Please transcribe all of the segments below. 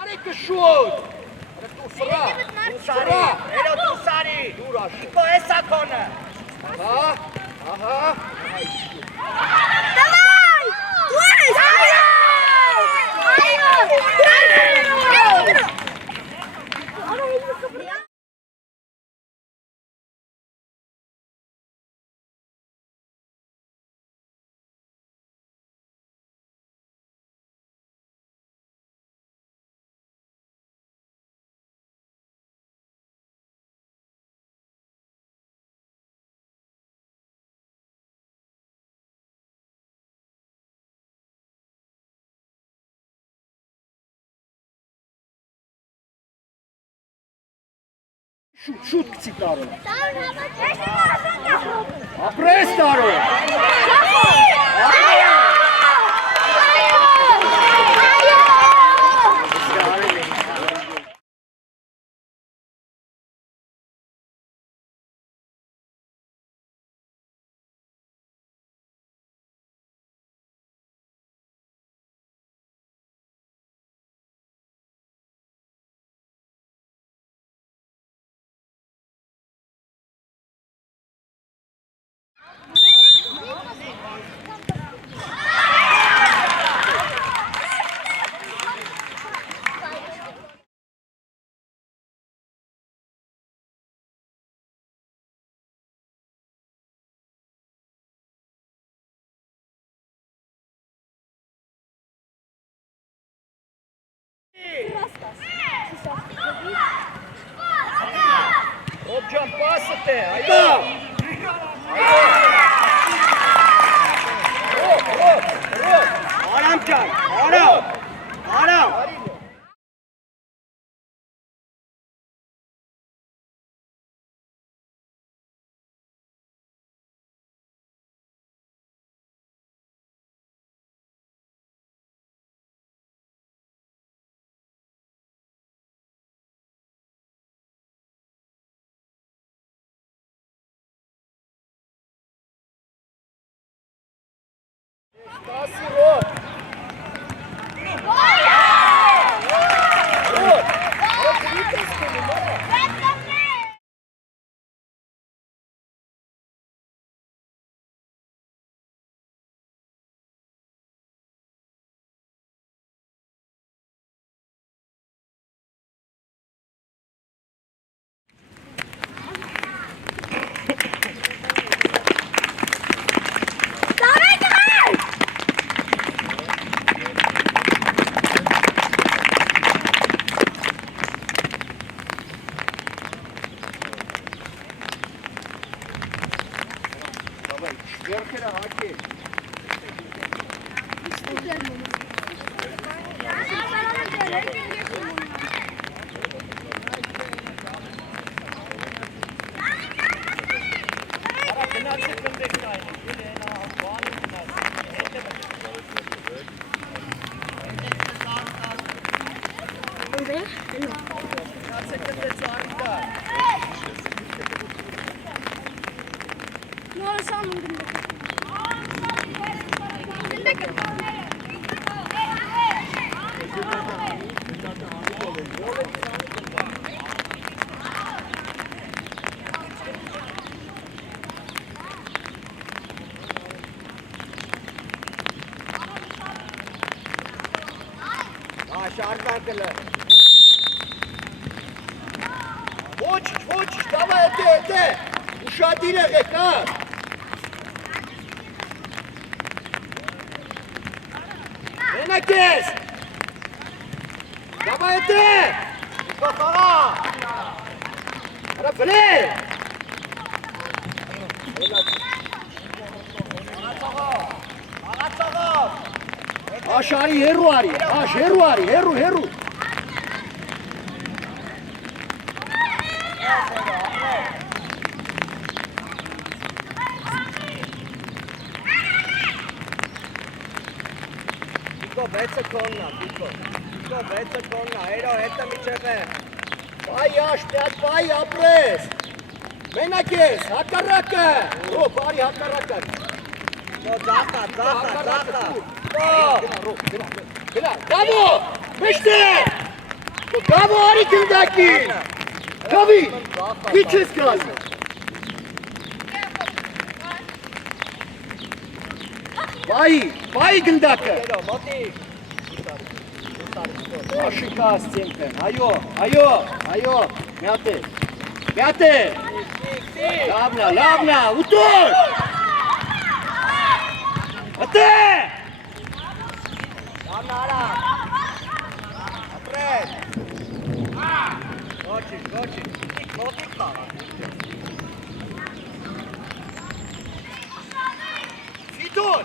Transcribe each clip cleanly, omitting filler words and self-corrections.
Areke շուտ։ Areke դու սրա։ Սրա։ Էրո դու սարի։ Դուր աշ։ Իպո էսա կոնը։ Ահա, ահա։ Давай! Уэй! Շուտ գցի տարո։ Ապրես տարո։ Հոբջան պասըտ է, այո։ Արամ ջան, արամ, արամ։ Կասի ռոտ։ Երկերը հակի։ Շարկարկելը։ Ոչ, դավայ էտե, ուշադիր եղեք, հա։ Մենակ ես։ Դավայ էտե։ Իպոխաղա։ Արա բլե։ Աշարի հերու արի, աշ հերու արի, հերու։ Պիկո վեցը կոննա, Պիկո վեցը կոննա, հերո հետը միջև է։ Բայ աշ, բայ ապրես։ Մենակ ես, հակառակը, բարի հակառակը։ Ձախա։ Գնա, բավո, միշտե։ Bravo Ari Gündaki. Tabii. Hiç ses kaldı. Vay Gündaki. Aşıka Stempen. Ayo. Mete. Lavna. Utur. Ate. Lavna. Apres. Goči. Motik kala. Fitur.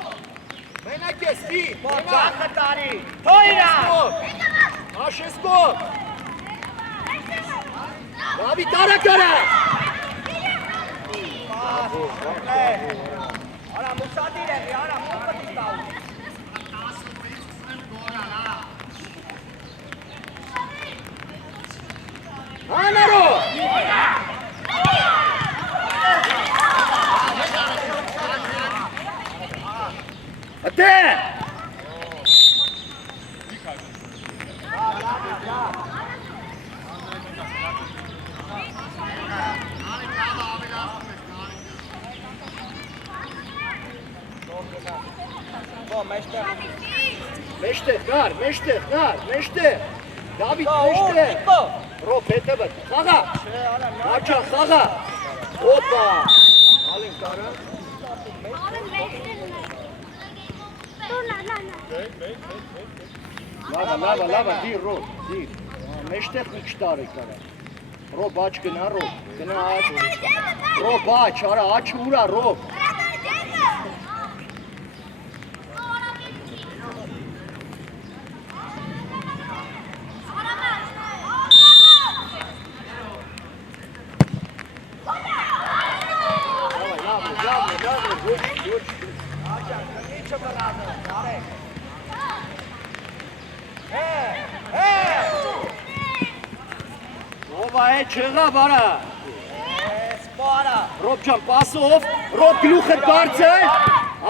Menakes, Fit. Čakatari. Tojra. Ašesko. David Tarakara. Ara musadire, ara mukatistau. Anaro. Ate. Meşte. David meşte. Ro petebet. Xaga. Naça xaga. Opa. Alın karı. Lava, dir, ro, dir. Meşte xıçtarı karı. Ro baç gına ro. Gına aç. Ro baç, ara aç ura ro. Չեղա վարա Սպորա Ռոբ ջան, պասով, Ռոբ գլուխը դարձել,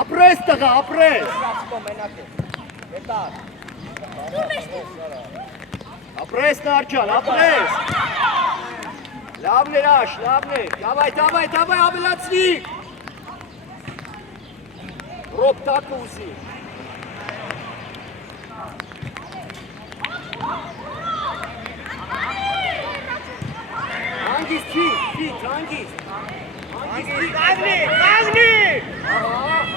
ապրես տղա, ապրես Սպո մենակ է,ետար Ապրես նարջան, ապրես Լավն էր աշ, լավն էր, դավայ, ավելացնի Ռոբ տակը ուզի Հանգիստ Ֆիտ, հանգիստ Կազնի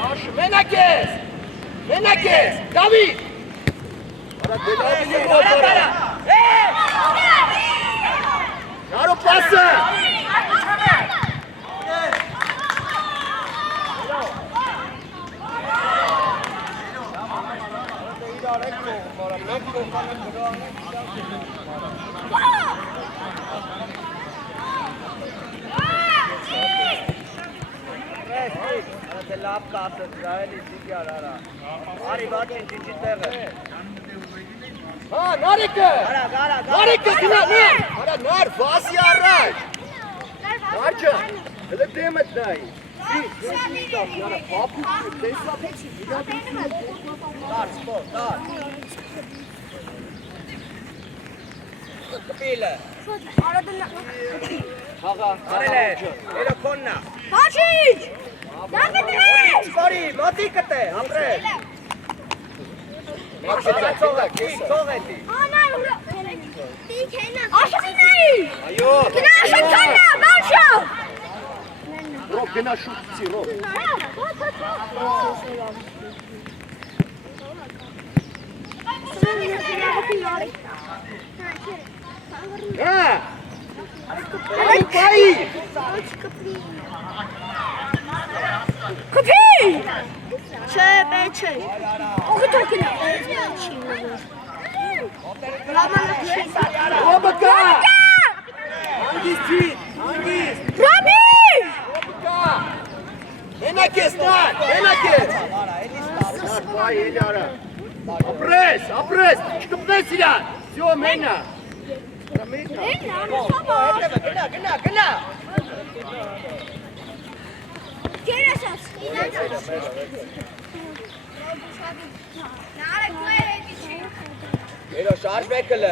Աշը, մենակ ես, Դավիթ Արա դելավին է գոլ վարա Նարո պասը Լավ կասը, դրայելի դիգի արա Արի վաչին ճիչի տեղը Հա, նարեկը Նարեկը գնա, արա նար, վասի առաջ Նարջը, հլը դեմըտ նայի Ֆիտ, դեպի նարա, պապուք, տեսապեցի, Դար, սպոր, դար Կպիլը Հաղա, Արել է, էրո կոննա Հաչիչ! Սպորի, մոտիկըտ է, ապրել Ցող էտի Աշվինայի! Այո Գնա շուտքանա, բանշա! Ռոբ, գնա շուտցի, Ռոբ Հա Պայի Կպի! Չէ, բեչ է Ողի թոքին է Ռոբը կա Հանգիստ Ֆիտ, հանգիստ Ռոբի! Ռոբը կա Մենակ ես նար, մենակ ես Նար, պայի, էլի արա Ապրես, չկպնես իրան Սյո, մենա Գնա Գերասաս, ինանց Ելո շարժ մեկլը։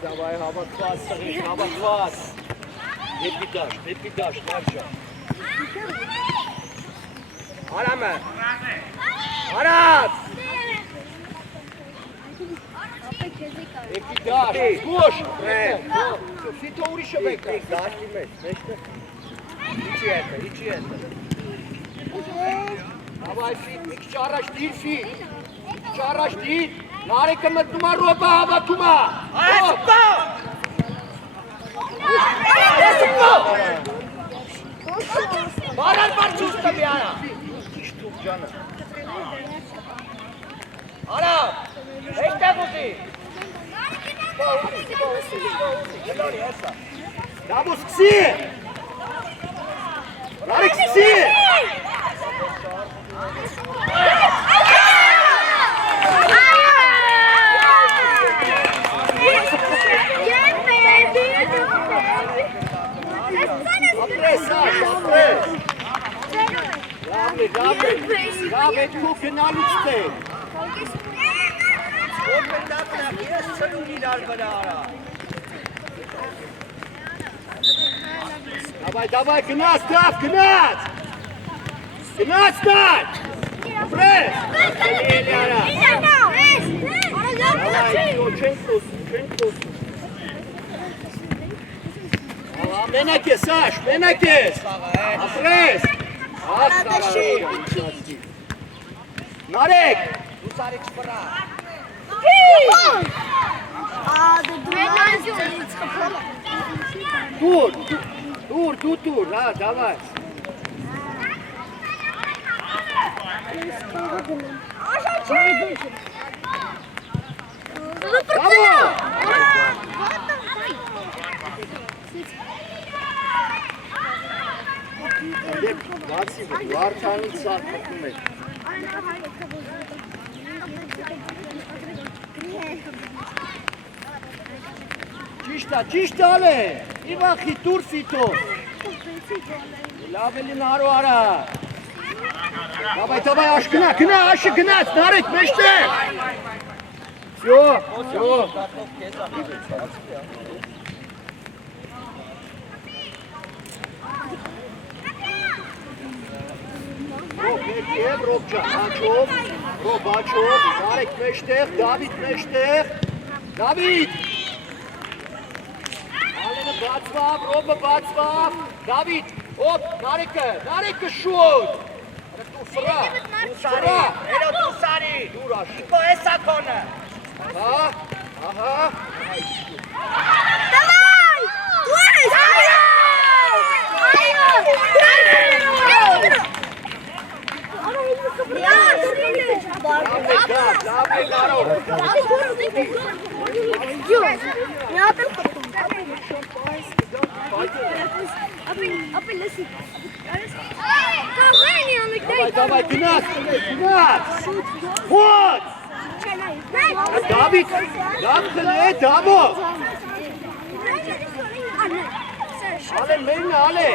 Давай, հավատված սղիկ, հավատված։ Դեպի դաշ, նարշա։ Արամը։ Արած։ Դեպի դաշ, զգոշ, Ֆիտո ուրիշը բեկա։ Դաշտի մեջ, մեջտեղ։ Իչի հետը։ Давай, Ֆիտ, մի քիչ առաջ դիր, Ֆիտ։ Առաջ դիր, Նարեկը մտնում է ռոպը հավատում է։ Այսպա։ Բարար բարձուստը միարա։ Ճիշտ ուղ ջանը։ Արա, էստեղ ուզի։ Դաբո սկսի։ Նարեկ սկսի։ Գավե քո գնալուց թե։ Ով մտածում ես չունի իրար վրա արա։ Давай, գնաց, դավ, գնաց։ Գնաց դար։ Ապրես։ Էլի արա։ Չեն խոսում։ Մենակ ես, Սաշ, մենակ ես։ Ապրես։ Նարեկ։ Դուսարիք վրա։ Тур, давай. Բացի վարդանից սարքվում է։ Ճիշտ ալե, իվախի տուր Ֆիտո։ Լավ էլի նարո արա։ Давай, աշ գնա, աշը գնաց, նարեք մեջտեղ։ Всё. Ռոբ ջան, բաչով, նարեք մեջտեղ, Դավիթ մեջտեղ, Դավիթ։ Ալենը բացվավ, Ռոբը բացվավ, Դավիթ, ոպ, նարեկը շուտ։ Ֆրա, Էլո դուսարի։ դուր աշը։ Իքո էսա կոնը։ Ահա։ Давай! Давай, гнать! Вот! Давид! Дабо! Ale, mene, ale!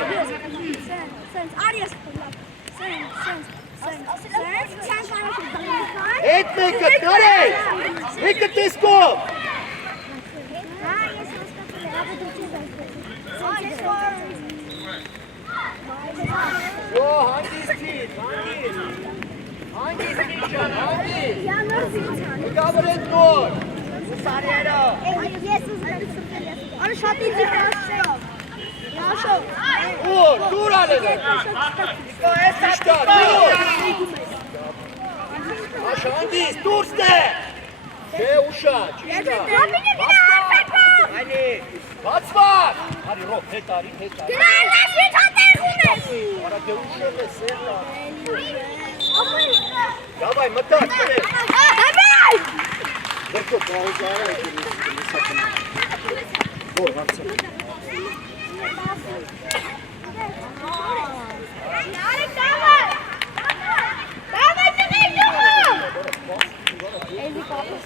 Et neka, tare! Neka tesko! Yo, hangis tid, hangis can, hangis! Cover it door! Սարիերո։ Արի շատ իջի կաշով։ Աշով։ Դուր ալենը։ Իքո էսա Աշանդիս, դուրս դե։ Չէ ուշա, ճիշտ է։ Անի։ Բացվար։ Արի ռոք, հետ արի։ Գրան, ասի չատեղում ես։ Արա դե ուշել է սերնա։ Դավայ, մտակ, կրե։ Դավայ։ Դրկո, պահուզարը է կրի։ Որ, հարցը։ Արի դավայ։ Դավայ տղի դուղում։ Էլի կապս։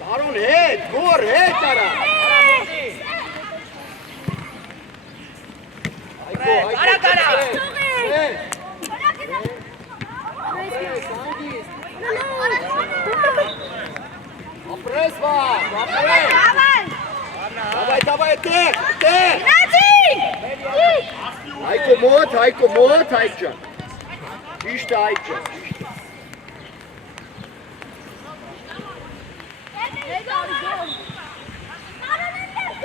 Տարուն հետ, գոր հետ արա։ Слива, апрес. Давай, тек. Հայկո մոտ, Հայկջան։ Ճիշտ է, Հայկջան, ճիշտ է։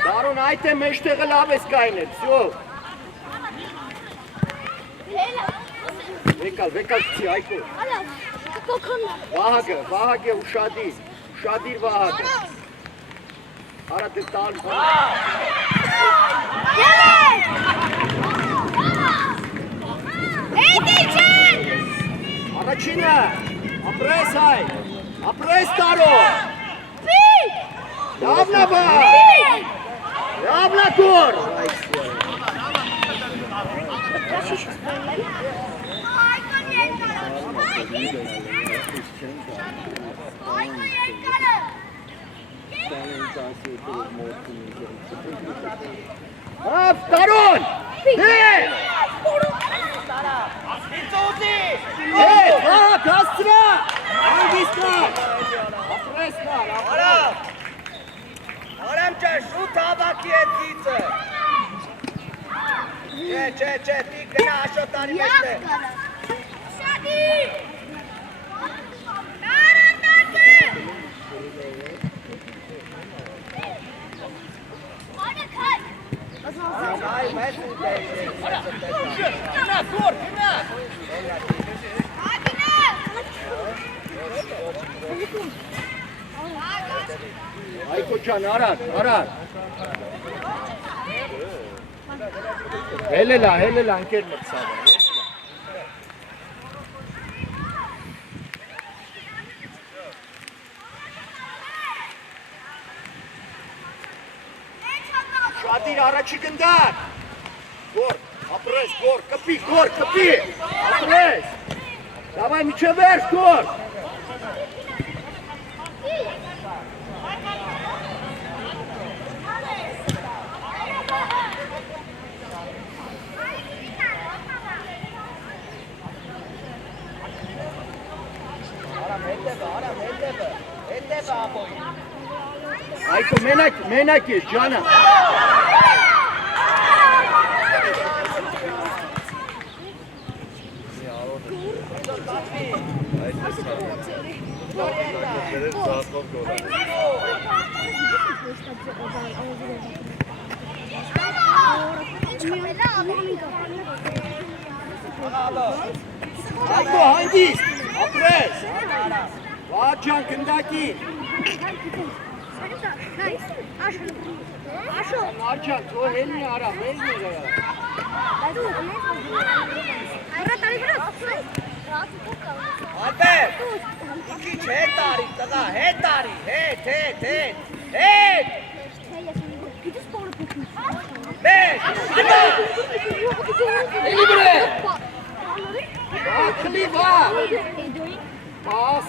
Դարուն այդ է մեջտեղը լավ ես կայնել, վсё։ Վեկալ գցի, Հայկո։ Վահագը ուշադիր Վահագը։ Արա դե տալ։ Առաջինը, ապրես հայ, ապրես տարո։ Լավնա բա, լավնա կոր։ Հավ, տարոն, հասցրա, հանգիստա, ապրեսնար, Արամ ճա, շուտ հավաքի էդ գիծը։ Չէ, պիկ գնա աշոտանի մեջ է։ Այ մեծ ուտ է։ Գնա, գոր, գնա։ Հայկո ջան, արար։ Հելելա, ընկեր մտսավը, հելելա։ Շատիր առաջի գնդակ։ Գոր, ապրես, կպի, ապրես։ Դավայ միջև վերջ, գոր։ Այկո մենակ ես, ջանա։ Այկո հանգիստ, ապրես։ Վահագ ջան, կնդակի։ Արջան, թո հելնի արա, մելնի գայա։ Ալբեր, իքիչ հետ արի, տղա, հետ արի, հետ։ Մեզ, գնա։ Էլի բրե։ Ակլի վա։ Պաս։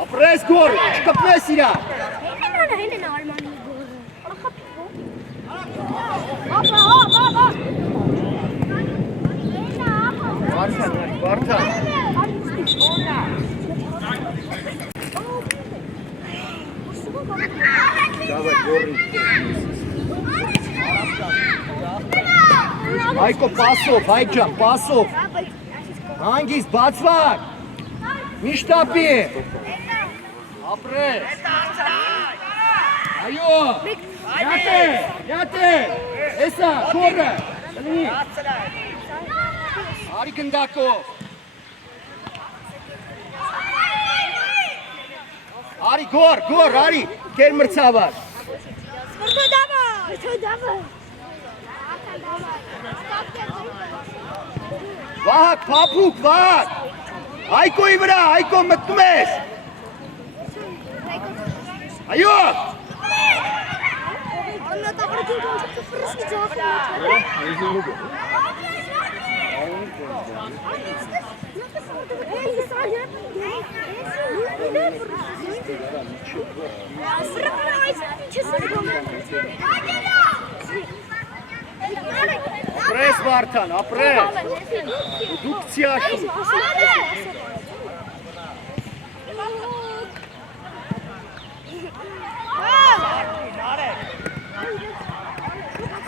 Ապրես գոր, չկպնես իրա։ Հելեն արմանի գորը։ Վարդան։ Դավայ գորի։ Հայկո պասով, Հայկջան, պասով։ Հանգիստ, բացվակ։ Միշտապի։ Ապրես։ Այո։ Յատե։ Էսա, կորը։ Արի գնդակով։ Արի գոր, արի, կեր մրցավար։ Վահագ, պապուկ, Վահագ։ Հայկոյի վրա, Հայկո մտնում ես։ Այո։ Ապրես Վարդան, ապրես։ Դուք ցիաշու։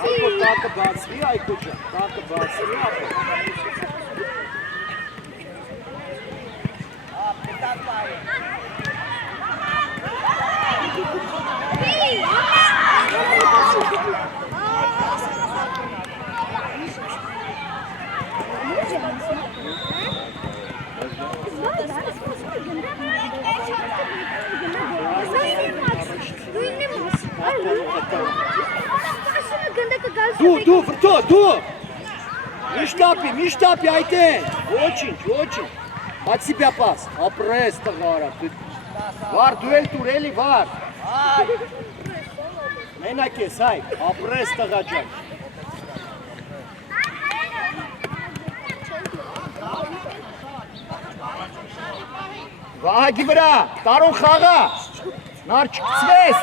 Այո, տակը բացվի, այո ջան, տակը բացվի, ապրես։ Դու, վրդո, դու։ Միշտապի, այդեն։ Ոչինչ։ Բաց себя пас, ապրես տղարա։ Վար, դու էլ տուր էլի, վար։ Մենակ ես, այ, ապրես տղա ջան։ Վահագի վրա, տարոն խաղա։ Նար չկցվես։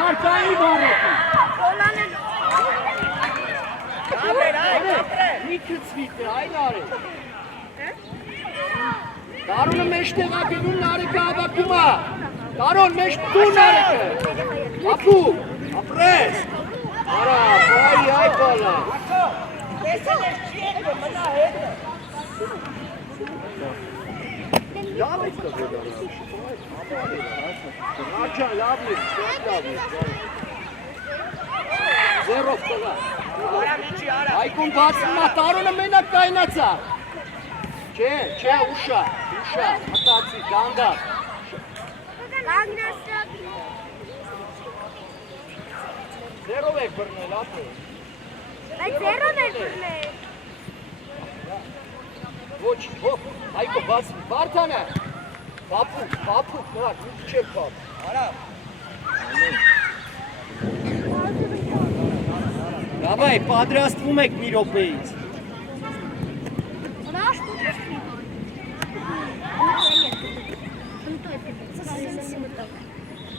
Նար կայի բարեկի։ Մի կցվիտ է, այն արի։ Տարոնը մեջ տեղակետուն նարեկը հավակումա։ Տարոն մեջ տուն նարեկը։ Ապու, ապրես։ Արա, այ բալա։ Տեսել ես չի եկը, մնա հետը։ Լավ եք տղեդարը։ Աջան, լավ եք, Ձերով տղա։ Այկուն բացմա, տարոնը մենակ կայնացա։ Չէ, ուշա, մտացի, դանդար։ Ձերով եք բրնել, ապը։ Բայց ձերով եք բրնել։ Ոչ, հոպ, այկո բացմի, Վարդանը։ Պապուկ, նար, մի չեք պապ։ Արա։ Դավայ, պատրաստվում եք մի րոպեից։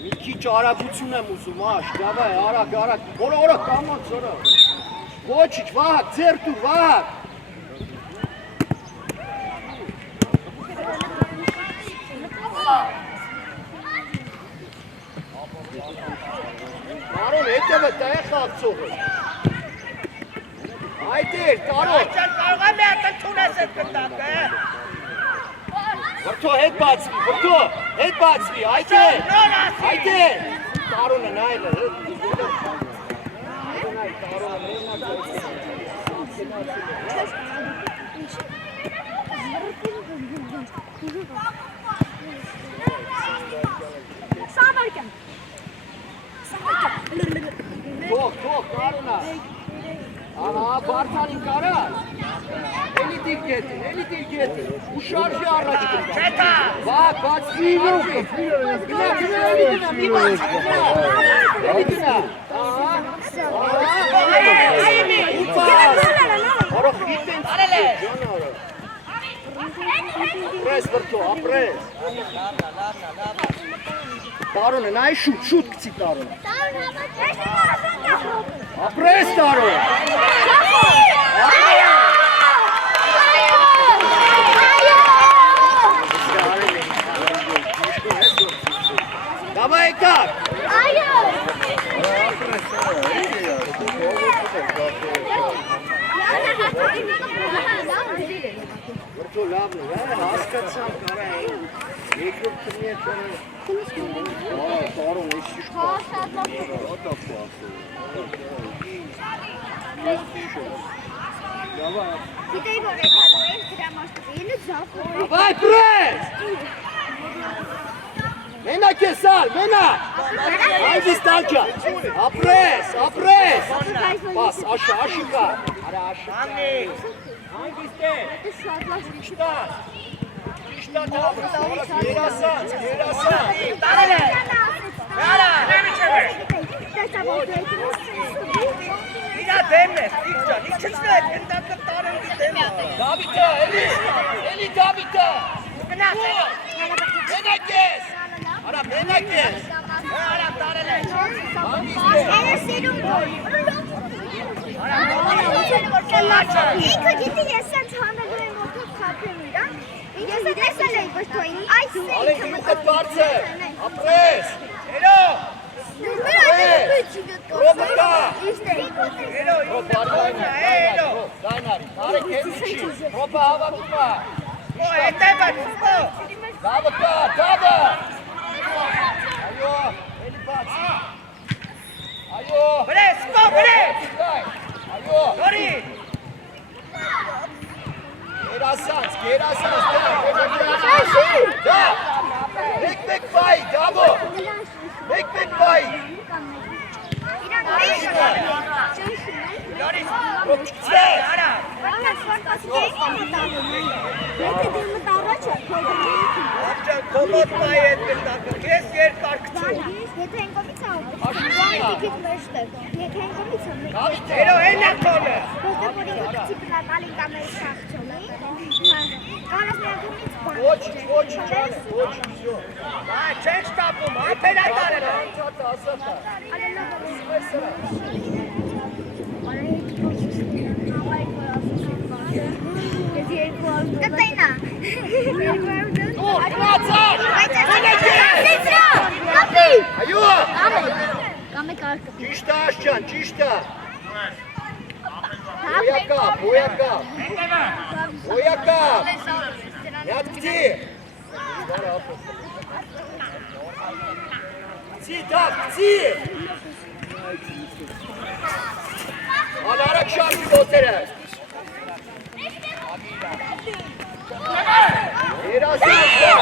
Մի քիչ արագություն եմ ուզում, աշ, դավայ, արագ, օրա, կամոց, օրա։ Ոչիչ, Վահակ, ձեր տուր, Վահակ։ Տարոն, հետևը տա է խաղցողը։ Այդ էր, Տարոն։ Աջան կարող է մի ատընդուն ես էդ կտակը։ Վրդո, հետ բացվի, այդ էր։ Տարոնը նայլը, Թող, Տարոնա։ Անա, Վարդանին կարար։ Էլի դիրգետի, ու շարժի առաջ կնկա։ Չետա։ Վահ, բացվի, գնա, մի բացվի, գնա։ Արող, գիտեն ծի, ժոն արող։ Ապրես, վրդո, ապրես։ Տարոնը, նայ շուտ կցի Տարոնը։ Ապրես, Տարոն։ Давай как? Վրդո լավն է, հասկացան կարա էին, երկրորդ թմի է Տարոն, ես շիշկա։ Գիտեի, որ էքալոյեն դրամաշտուղին զավոր։ Давай, պրես! Մենակ ես ալ, մենակ! Այդիս տանջա, ապրես! Պաս, աշի կա։ Արա աշի կա։ Այդիս է։ Իշտա դավրս, երասած։ Տարել է։ Արա, նեմիչ է։ Տեսա որ դու Իրա դեմն ես, Իքս ջան, իքսնա այդ ընտակը տարենի դեմը։ Դավիթը, էլի Դավիթը։ Գնաց։ Մենակ ես։ Արա մենակ ես։ Արա տարել է։ એને սիրում գոլ։ Ինքը գիտի ես սենց հանելու եմ ոտով խապեմ իրան։ Ես տեսել էի, ոչ թո այս է։ Ալեն գյուղը բարձր։ Ապրես։ Էլո։ Ռոբկա։ Էլո, Էլո։ Դանարի, տարեք հենիչի։ Ռոբա հավատում է։ Օ, էտեպ է, սպո։ Դավը կա, դավը։ Այո, էլի բաց։ Այո։ Բրես, սպո, բրես։ Այո։ Դորի։ Գերասանց, դա։ Մեկ բայ, դավո։ Մեկ բայ։ Դորի։ Ռոբկա։ Արա։ Աբջան, կոմոտ մայ էտ գնդակը, ես երկար կծու։ Էլո, են է կոնը։ Ոչ, ճան, ոչ, վիզյո։ Այ, չեն շտապում, ապելա տարել է։ Կտենա։ Այո։ Կամե կարկը։ Ճիշտ է աշճան, ճիշտ է։ Ոյակա։ Յատկի։ Ցի, դավ, ցի։ Անարակ շարքի ոտերը։ Երասան։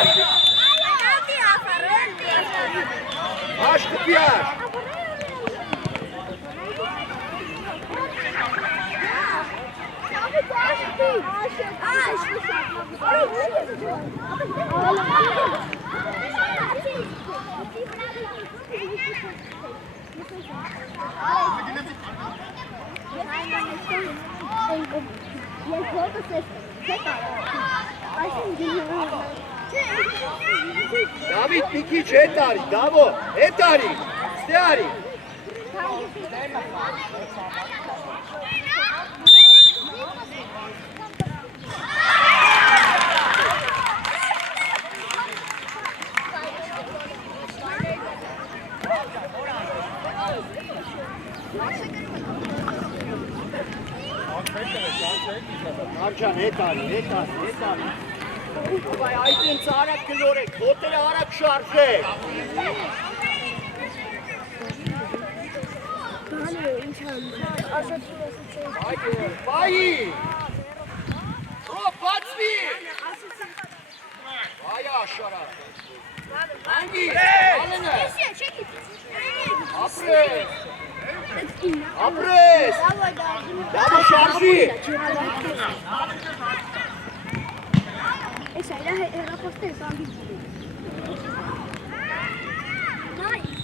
Աշկը պյար։ Դավիթ մի քիչ հետ արի, դավո, հետ արի, ստե արի։ Արջան, հետ արի։ Բայց այդ ինձ արագ գլորեք, ոտերը արագ շարժեք։ Բայի։ Ռոբ, բացվի։ Այա աշարա։ Անգի, ալենը։ Ապրես։ Դավո շարժի։ Esa era postel, Bambi. Nice.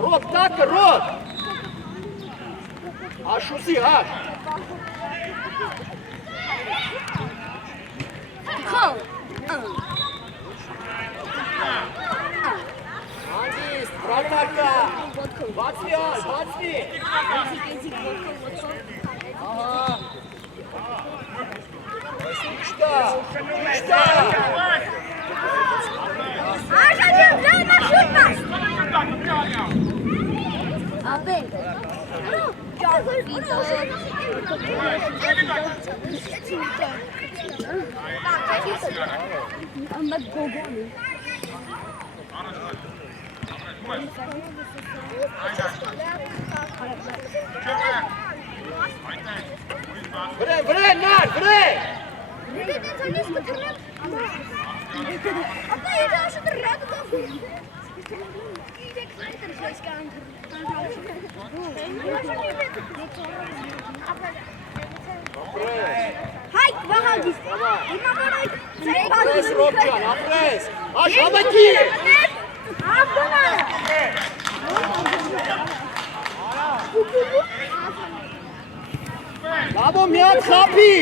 Ռոտ, տակը, ռոտ։ Աշուսի, հաշ։ Քո։ Անդիս, պրակարկա։ Բացվի ալ, բացվի։ Ահա։ Ճիշտա։ Աշաջան, լավա շուտմաս։ Աբել։ Ամադ գոգոնի։ Վրեն, նար, վրեն։ Ապա եթե աշը դրրատը կողում։ Հայք, վահագիս, հիմա որ այդ Ապրես, Ռոբջան, ապրես, աշ հավակի։ Լավո մի հատ խափի։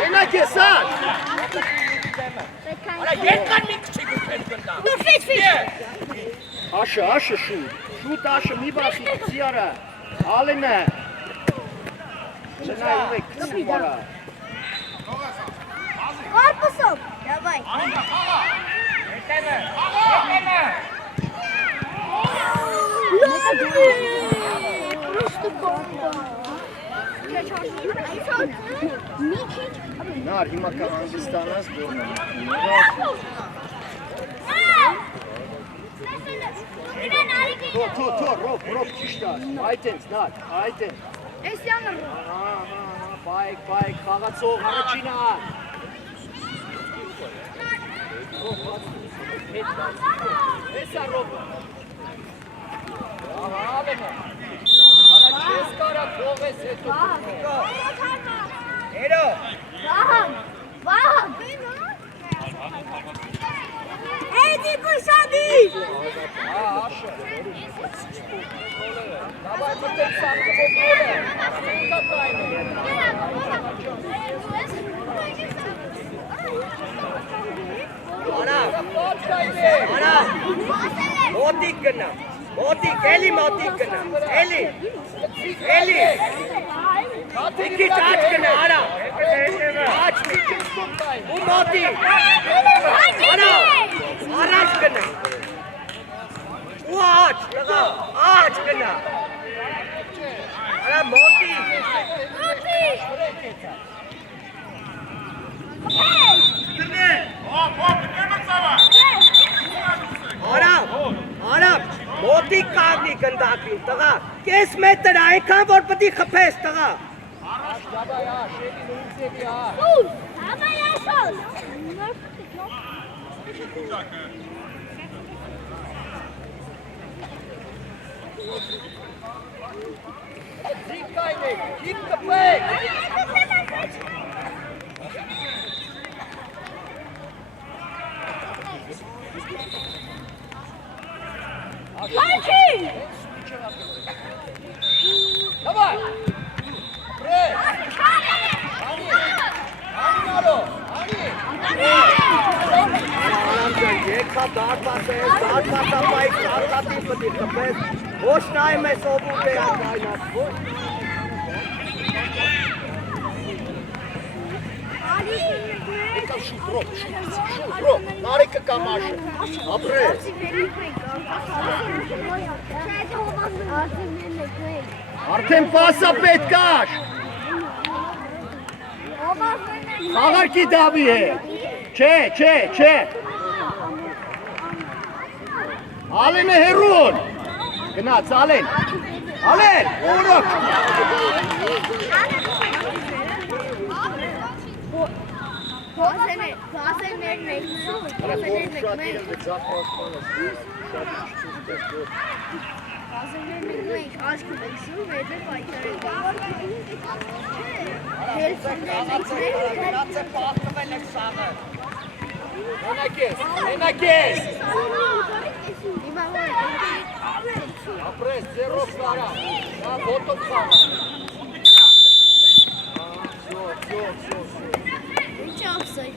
Մենակ ես ատ։ Աշը շուտ աշը մի բախի կցի արա, ալենը, չնայում եք կցի բարա։ Корпусом, давай. Նար հիմա կհանդստանաս բորնը։ Թո, ռոբ ճիշտ աս, այտենց, նար, այտենց։ Ես յանը ռոբ։ Բայք, խաղացող, առաջինա։ Էսա ռոբը։ Ալենը։ Առաջ ես կարա թող ես հետո։ Էրո։ Վահ։ Էդի կուշադի։ Աշը։ Դավայ մտել սամքը բոբորը։ Կապայնը։ Արա, մոտիկ գնա, էլի մոտիկ գնա, էլի, մի քիչ աչ գնա, արա, աչ մի քիչ, ու մոտիկ, արա, առաջ գնա, ու աչ գնա, արա մոտիկ, Արամ, մոտիկ կաղնի գնդակին, տղա, կես մետր այնքան, որ պտի խպես, տղա։ Ձիգ կայնեք, քիպ կպեք։ Давай! Пресс! Եկա դարպասապայք արկատին պտի խպես, ոչ նայում ես ովուտ է ակայնած, ոչ։ Շուտ, ռոբ, նարեկը կամ աշը, ապրես։ Արդեն պասա պետք աշ։ Խաղարկի դավի է, չէ։ Ալենը հերուն, գնաց, Ալեն, օրոք։ Գազեներ մեկնում, աչքի մեկսում, վեդը Գնաց է պաղտվել եք սաղը։ Մենակ ես։ Ապրես, ձերով կարա, նա ոտով խաղա։ Ինչ ավսայ։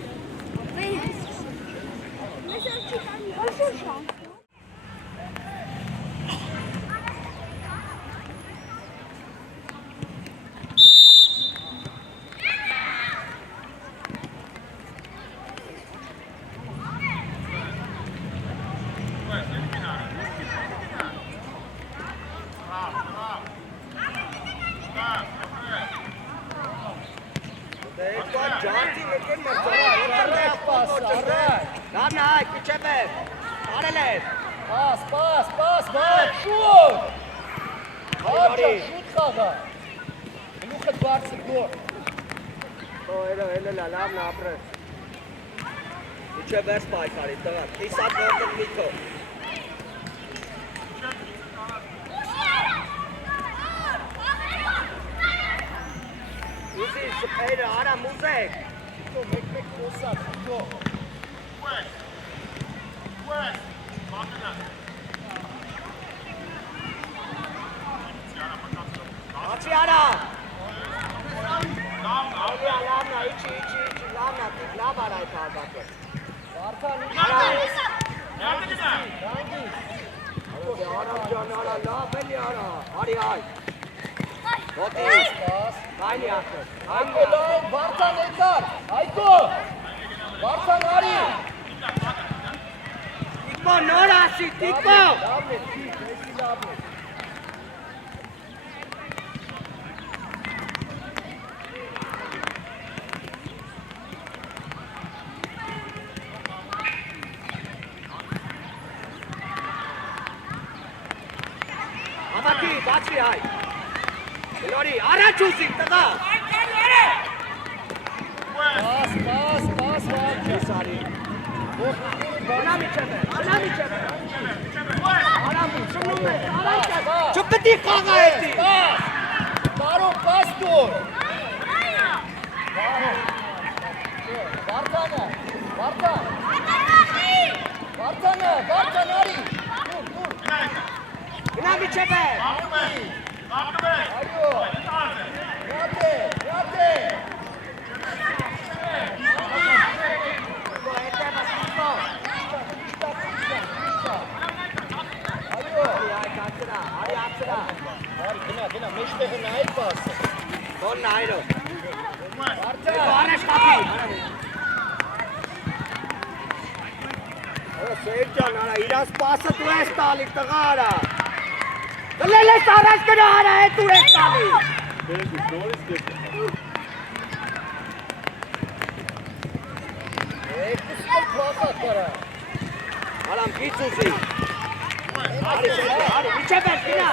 Պաս, վատ, շուտ խաղա, գլուխդ բարձր գոր։ Էլը լավն ապրես։ Իչե վերս պայքարի տղա, կիսատ որտեղ միքո։ Ուզի սպերը, արա մուզեք։ մեկ խոսած, իջո։ Աչի արա։ Լավնա, իչի, լավնա, տիք լավ արա այդ ալբակը։ Վարդան Արամ ջան, արա, լավ էլի արա, արի այ։ Ոտի, կայնի ակր։ Այկո լավ, Վարդան եկար, Այկո, Վարդան արի։ Տիկմո, նոր ասի, տիկմո։ Լավն է, տիկ, էսի լավն է։ Ավակի, բացի հայ։ Լորի, առաջ ուզի, տղա։ Պաս, Վարդան։ Սարի։ Անամի չեպ է։ Արամի, շնում է, արամ չեպ։ Չպտի խաղա էտի։ Բարոն, պաս դուր։ Վարդանը, Վարդան արի։ Դուր։ Գնամի չեպ է։ Այո, յատե։ Գնա, մեջտեղը նայր պասը։ Դոն նայրո։ Վարդան։ Առաջ կապի։ Սերջան, արա, իրաս պասը դու ես տալի, տղա արա։ Գլել ես առաջ գնա արա, է դու ես տալի։ Եկուսկոլ պասակ արա։ Արամ, գից ուզի։ Արի, իչեպ ես, գնա։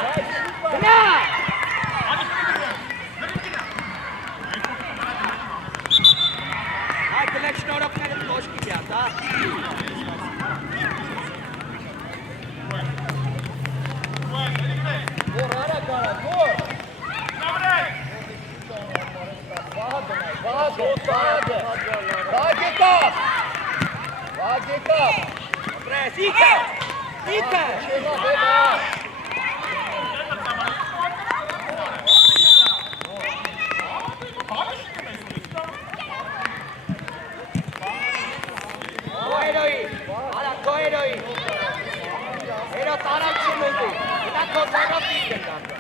Այ գլեք շնորոքները լոշկի գյատ, հա։ Որ արա կարա, որ։ Վահ եկավ։ Ապրես, իքը։ Շեղա բեբա։ Գոհերոյի, արա, գոհերոյի։ Հերո տարակ չում ուզի, գնա կոզարով դիք են կանդը։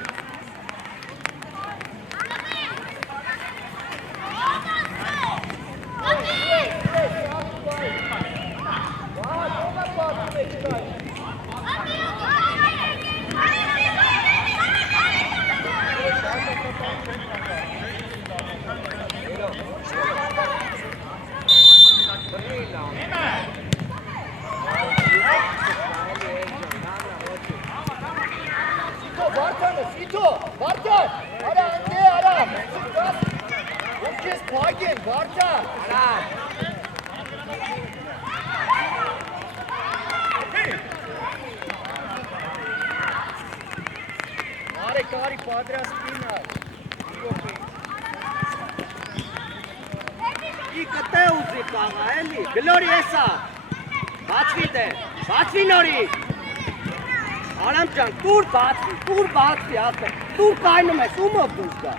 Վարդան, արա, անդե, արա, ու կես պայք են, Վարդան։ Արեք, արի, պատրաստին ար։ Ի կտե ուզի կաղա, էլի, գլորի եսա, բացվի նորի, Արամ ջան, տուր բացվի, ասը, տուր կայնում ես, ումով դուս գա։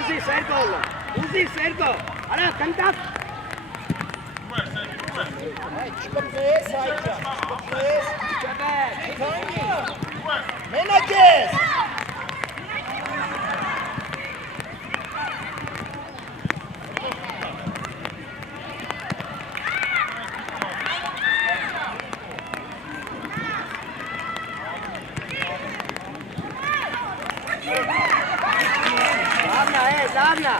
Ուզի սերգո, արա, կնդակ։ Չկմնես, այջան, չկմնես, Չբեր, քանի, մենակ ես։ Լավնա։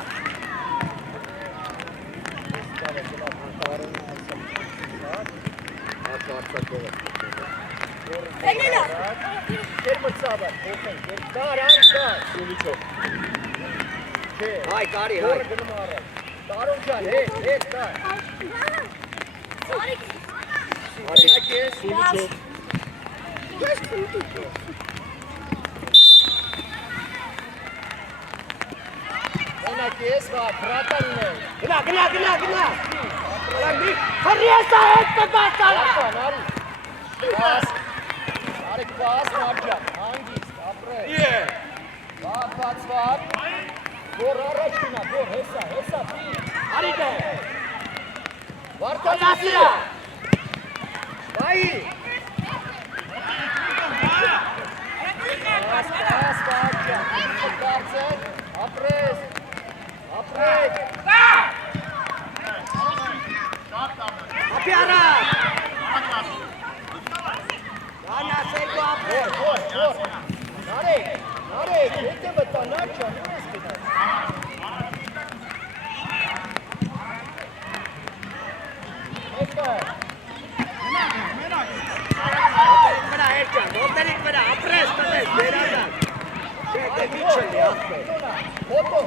Էնելա։ Կեր մծավար, կար, կար։ Հայ, կարի, հայ։ Տարոն ջան, հետ կա։ Արիքես, սուլիչով։ Մենակ վա, բրատանն է։ Գնա։ Հրիեսա հետ կգաս արա։ Պաս, արիք պաս, մարջան, հանգիստ, ապրել։ Վատ, գոր առաջ կնա, գոր, հեսա, պի։ Արիք է։ Վարդանասիա։ Վայի։ Պաս, մարջան, կարցել, ապրես։ Ապի առաջ։ Գանա, սերգո ապրել։ Գոր, նարեկ, հետը վտանար չան, ես կնաց։ Ոտերիկ վրա, ապրես տվես, բերազան։ Չէ, միչել է, ապրել։ Ֆոտո։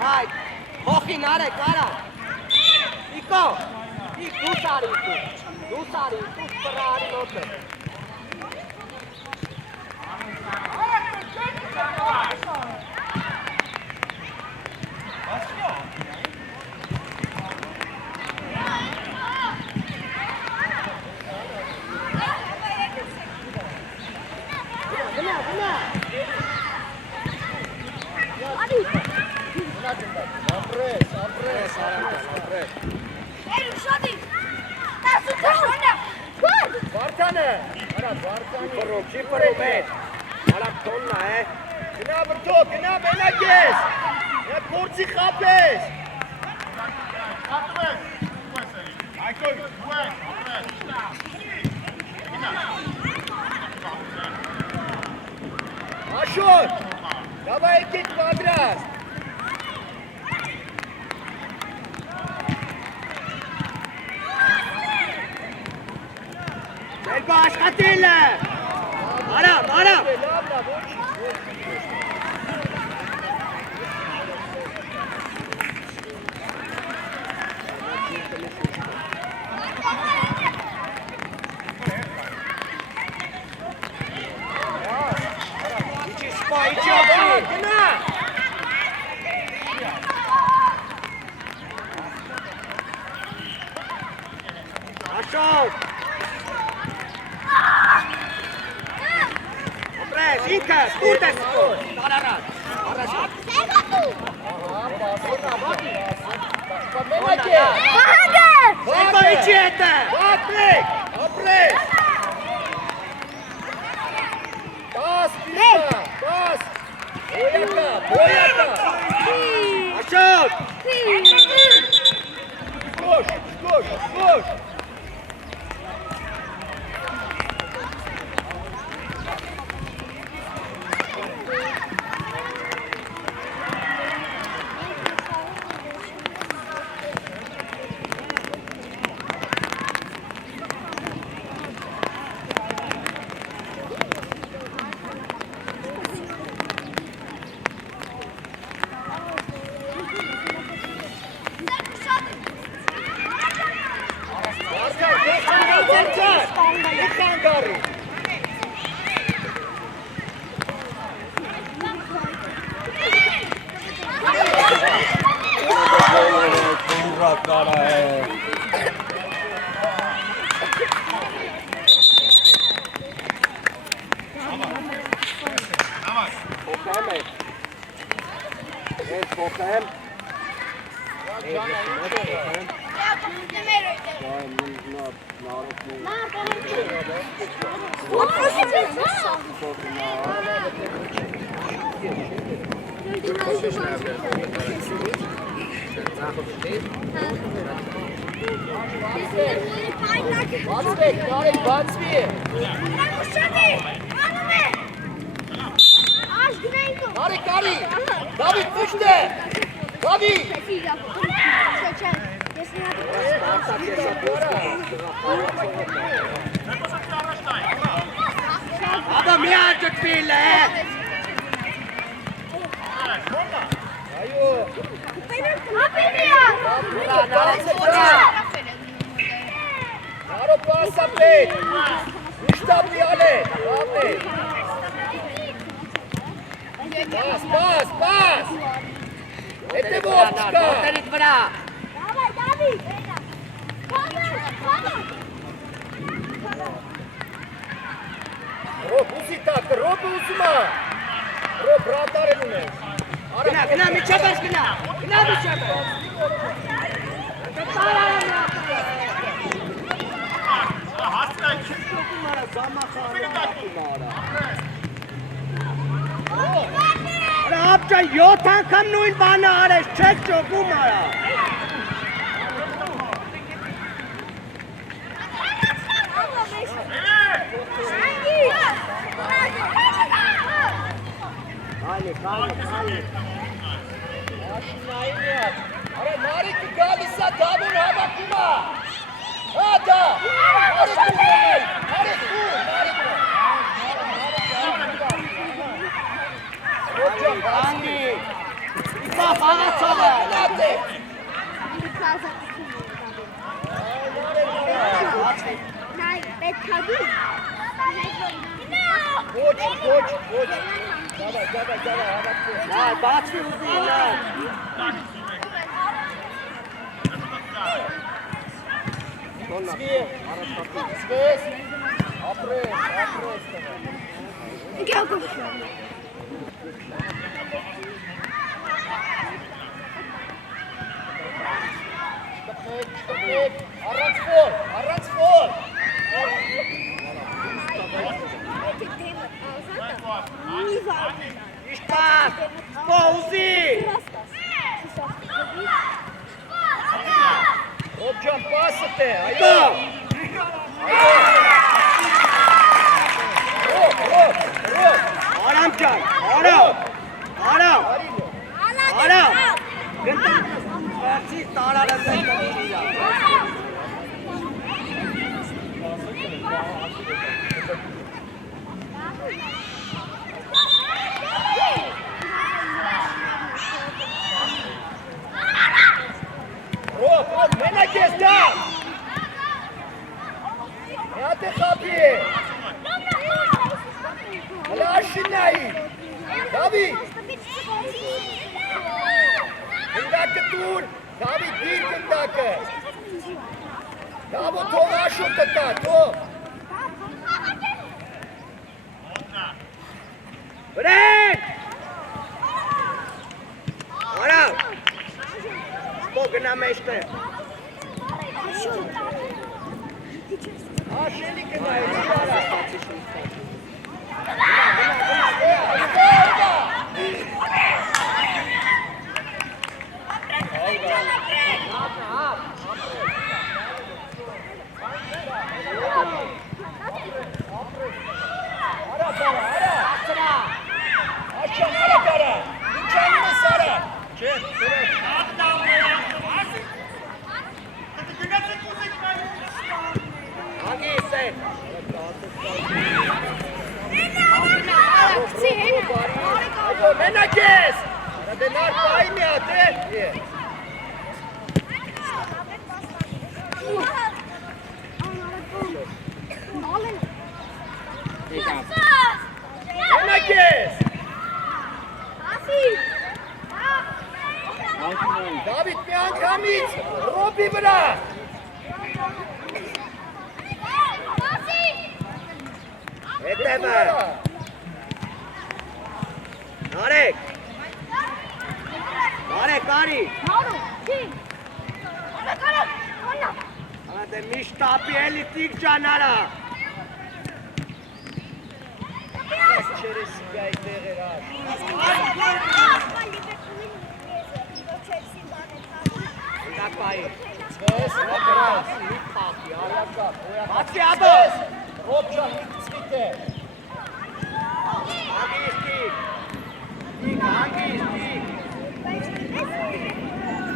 Հայ, հոխին արեք, արա։ Իկո, դուս արի, սպրարի նոտը։ Վարդանը, արա, վարդանի։ Չի պրոմետ, արապ տոննա է։ Գնա բրդո, գնա մենակ ես, ետ փորձի խապես։ Աշոտ, դավայ եկիտ պատրաստ։ Սերգո աշխատել է։ Արապ։ Լավ, ոչ։ Իչի օգնի։ Գնա։ Աշոտ։ Ապրես, ինքս, ուտ ես սկոր։ Տարարած, առաջ։ Մենակ ես։ Սերգո իչի հետ է։ Ապրեք։ 10 պիտա, 10։ Բոյակա։ Աշոտ։ Skor. Աշ գնային Կարի, կարի, Դավիթ, պուշտ է, Դավիթ, Աբա մի աջտվիլ է, այո, Նարո պասա պետ, միշտապի ալե, լավն է, Պաս, հետևով չկա, ոտերիտ վրա, Ռոբ ուսի տակը, Ռոբ ուսումա, Ռոբ ռադարեն ունես, գնա, միջև ես գնա, միջև ես, Ապջան 7 անգամ նույն բանը արես, չեք ճոգում արա։ Արա Նարիկը գալիս է դավոր հավակումա, հա դա, Նարիկը ունեի, Նարիկը, Անի, իպա խաղացով է։ Ոչ, Գավա, հավակում։ Նայ, բացվի ուզի, նայ։ Սվես, ապրես Շտպեք, առանց ֆոր, Իշպաս, սպո ուզի։ Ռոբ ջան, պասըտ է, Կա։ Ռոբ, Արամ ջան, Արամ, գնդակ, վերցի տարարը ձեզ իրա։ Ռոբ, մենակ ես դա, հատ է խապի է, հլա աշինայի, Դավիթ, գնդակը տուր, Դավիթ դիր գնդակը, Դավո թող աշու կտա, թող, Վրեն, Արամ, սպո գնա մեջտեղ։ աշելի կնա է, իրա, Մենակ ես, դենար պայի մի հատ է, մենակ ես, Դավիթ մի անգամից, Ռոբի վրա, Հետևը, Նարեկ, Կարի, Ադե միշտ ապի էլի տիկ ջան արա, Չերեսիգայի տեղ էր աշ, ընդակ պայի, Սվես, հակրաս, մի պապի, արյակապ, բացի աբո, Ռոբ ջան, մի կսվիտ է, ագի իստիկ,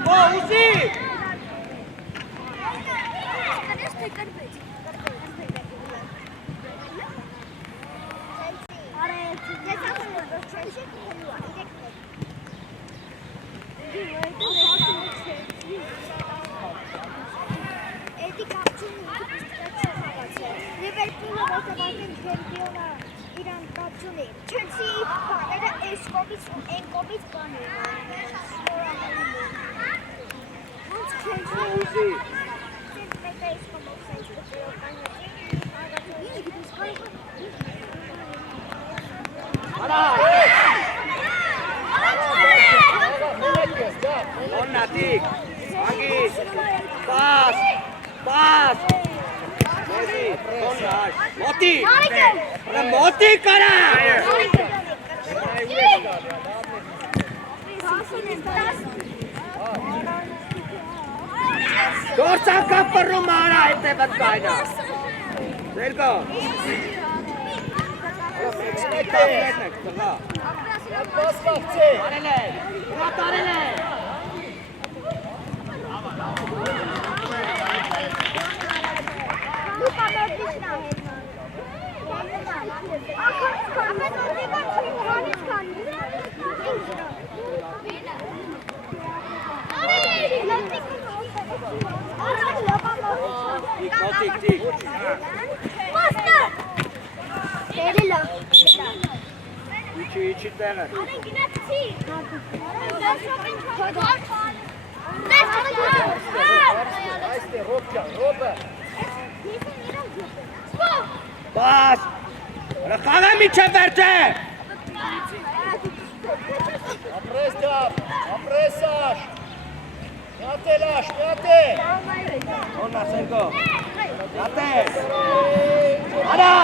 Ո, ուզի։ Նատիկ, անգիս, պաս, մոտի, մոտի կարա, գործակապ պրում արա հետ է բտկայնա, ներկա, արել է, արել է, İçi değer. Bas! Rakana mi çevirce? Ապրես դապ, ապրես աշ, միատել աշ, միատել, Ona Senko. Date. Ara.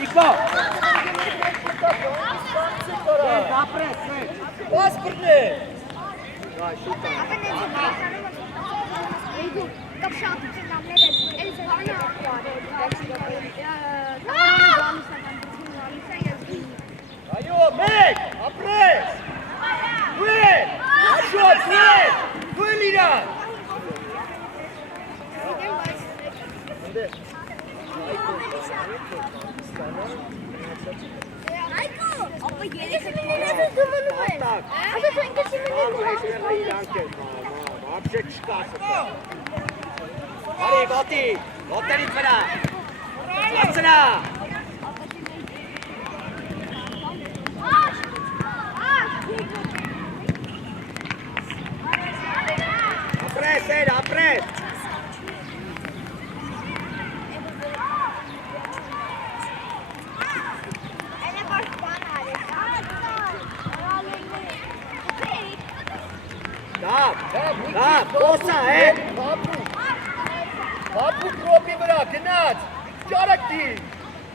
Niko. Apres. բաս բրնե, այո, մեկ, ապրես, դույլ, աշոտ, դույլ իրան, Вообще чкаса. Ари, боти. Ботери твера. Ацра. Апрес, Эля, апрес. Да, կոսա, Հապուկ ռոպի վրա, գնաց, ճարակտի,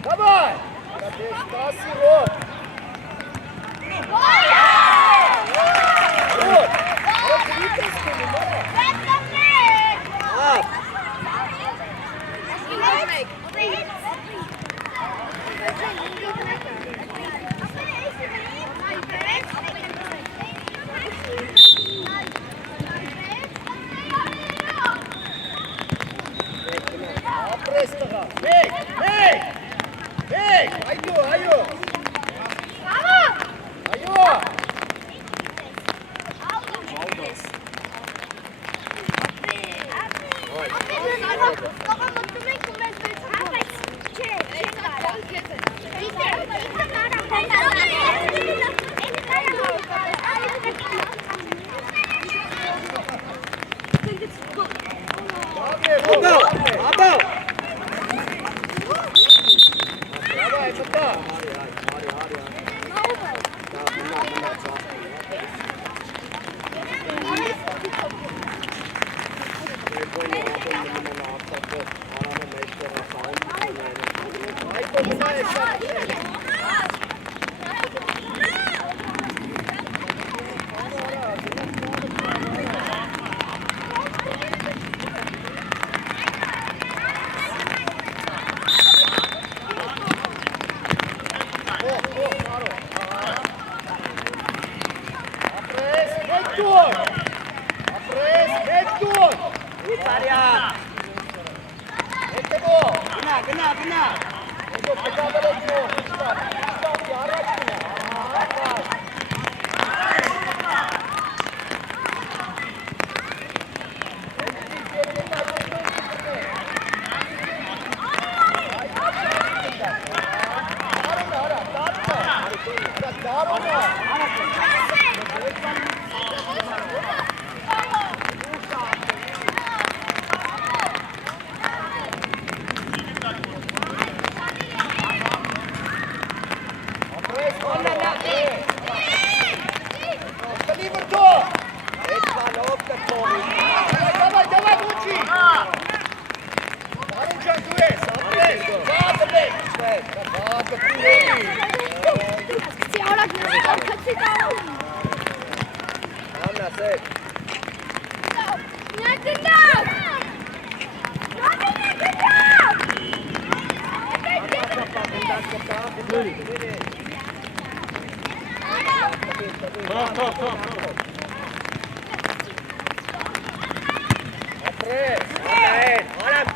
դավայ, դես 10 ռոպ, ապրես տղա, մեկ, այո, այո, Արիա։ Հետևո։ Գնա։ Հետո պետք է ստապի առաջ գնա։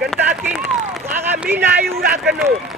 Գնդակին վաղա մի նայի ուրա գնում։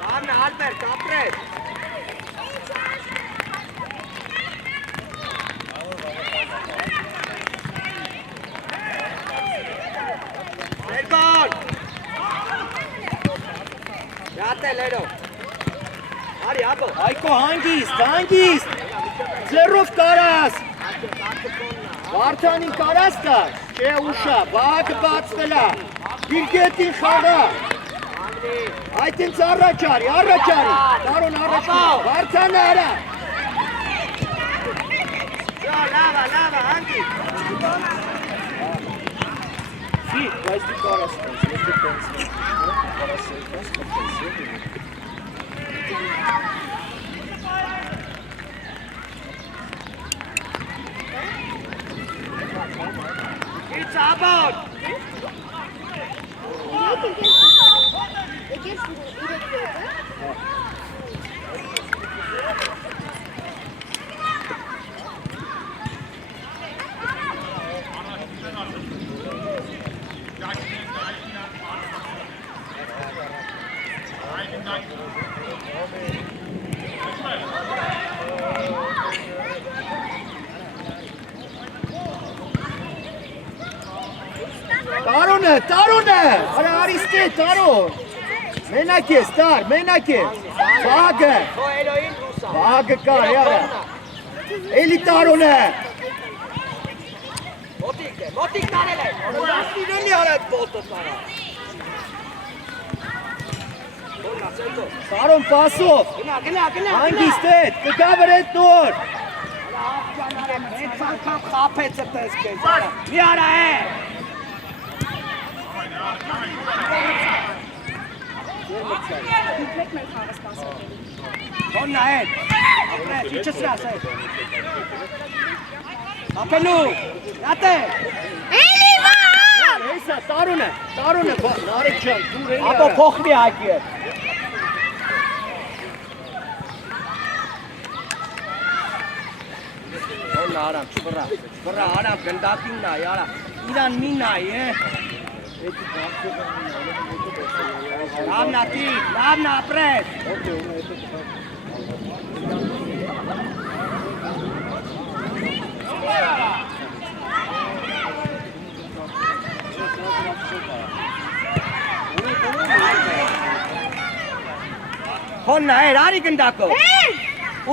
Ладно, Альберт, ապրես։ Ներբան։ Յատե լերո։ Արի, ատո։ Այկո, հանգիստ։ Ձերով կարաս։ Վարդանին կարաս կար։ Չէ ուշա, բաղը բացվելա։ Գիրգետին խաղա։ Այդ ինձ առաջարի։ Տարոն առաջարի։ Վարդանը արա։ Լավա, հանգիստ։ Սի, բայց դու կարաս կար։ It's about. Տարոն է, արա արիստե, Տարոն, մենակ ես, Վահագը, Վահագը կար, յարա, էլի Տարոն է, Մոտիկ տարել է, ասիրելի արա այդ բոտը տարա, Տարոն պասով, գնա, հանգիստ էդ, կգա վրետ նոր, մեծ անգամ խապեց է պես կեզ, մի արա է, Կոննա հետ, ապրես, իչը սրաս հետ Ապելու, նատե Էլի վար! Հեսա, Տարոն է, նարեկ չան, դուր էլի Ատո փոխվի հայկի է Կոննա արամ, չվրա, արամ, գնդակին նայ, արա, իրան մի նայ, Լավն ատիկ, լավն ապրես Կոննա էր, արի գնդակով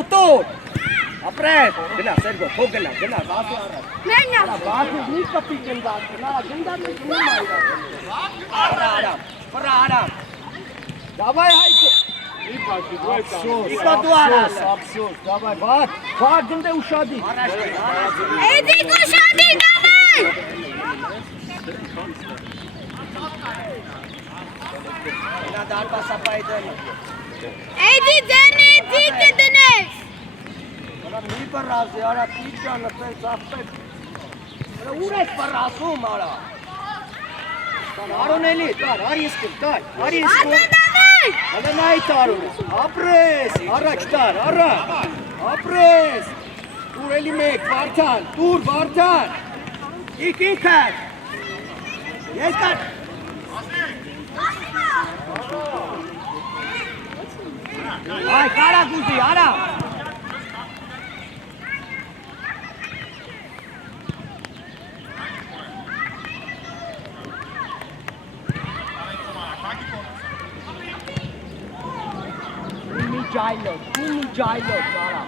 Ուտուր Ապրես, գնա, Սերգո, փող գնա, վասի առած Մենա Վասի մի կպի գնդակ, գնդակը գնում Վրա արամ Դավայ Հայկո, Ապսոս, դավայ, վար գնդե ուշադի, Էդիկ ուշադի դավայ Գնա դարպասապայի դենը Էդի դենի դիկը դնես Մի պրազի, արա տիճանը պես ապպես Ուր ես պրազում, արա Տարոն էլի, արի իսկում, Ատը Հալա նայի Տարոն, ապրես, առաջ տար, ապրես, տուր էլի մեկ, Վարդան, ինքը, ես կար Այ, կարագուզի, արա Ջայլոտ, արա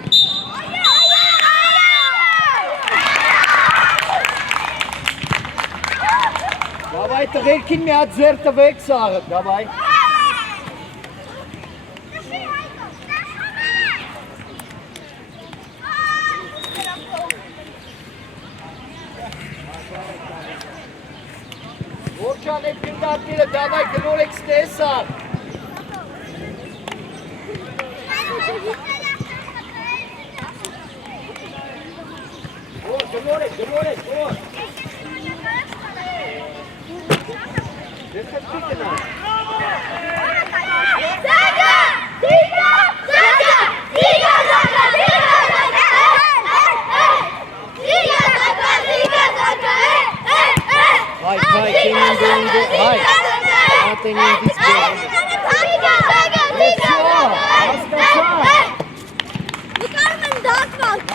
Դավայ տղերքին մի հատ ձեր տվեք սաղը, դավայ Որչան էտ գնդակները դավայ գնորեք ստեսան Գնորեք, Դες կտի գնար Այ, Ատենին դիսկ։